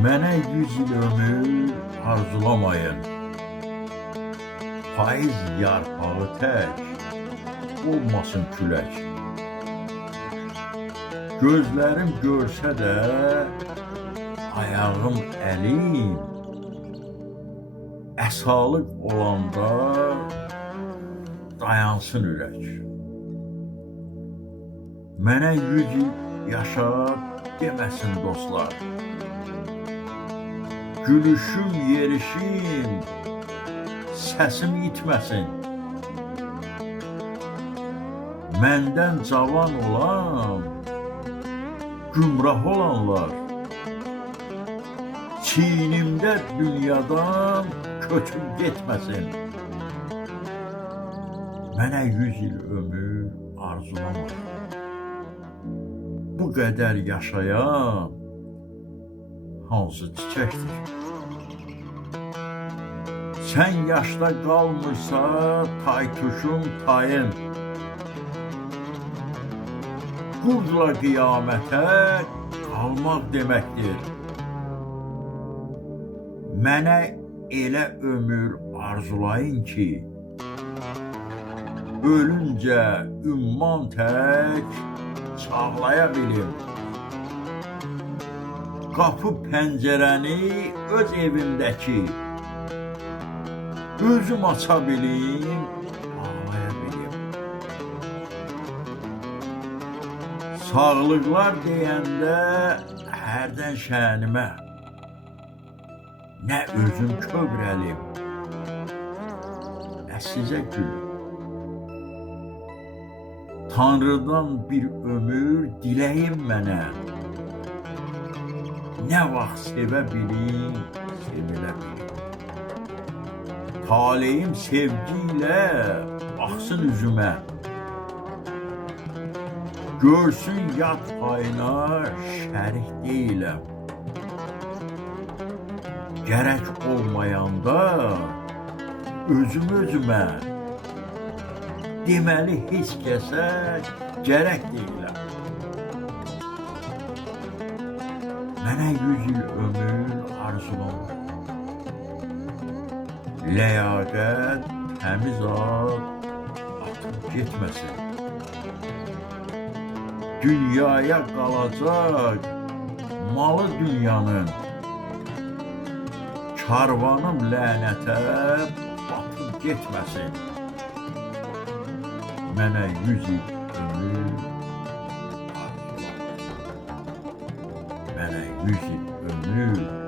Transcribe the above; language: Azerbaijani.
Mənə 100 il ömür arzulamayın. Payız yarpağı tək, olmasın külək. Gözlərim görsə də, ayağım, əlim, əsalıq olanda dayansın ürək. Mənə 100 il yaşa deməsin dostlar. Gülüşüm, yerişim, səsim itməsin. Məndən cavan olan, gümrah olanlar, çiynimdə dünyadan köçüb getməsin. Mənə 100 il ömür arzulamayın. Bu qədər yaşayan hansı çiçəkdir? Sən yaşda qalmırsa tay-tuşun tayın. Qurdla qiyamətə qalmaq deməkdir. Mənə elə ömür arzulayın ki, ölüncə ümman tək çağlaya bilim. Qapı pəncərəni öz evimdəki özüm aça bilim, ağlaya bilim. Sağlıqlar deyəndə hərdən şənimə, nə özüm kövrəlim, nə sizə gülüm. Tanrıdan bir ömür diləyim mənə. Nə vaxt sevə bilim, sevilə bilim. Taleyim sevgi ilə baxsın üzümə. Görsün yad payına şərik deyiləm. Gərək olmayanda özüm özümə deməli heç kəsə gərək deyiləm. Mənə 100 il ömür arzulanır. Ləyaqət, təmiz ad atıb getməsin. Dünyaya qalacaq malı dünyanın. Karvanım lənətə batıb getməsin. Mənə 100 il ömür arzulanır. Mənə 100 il ömür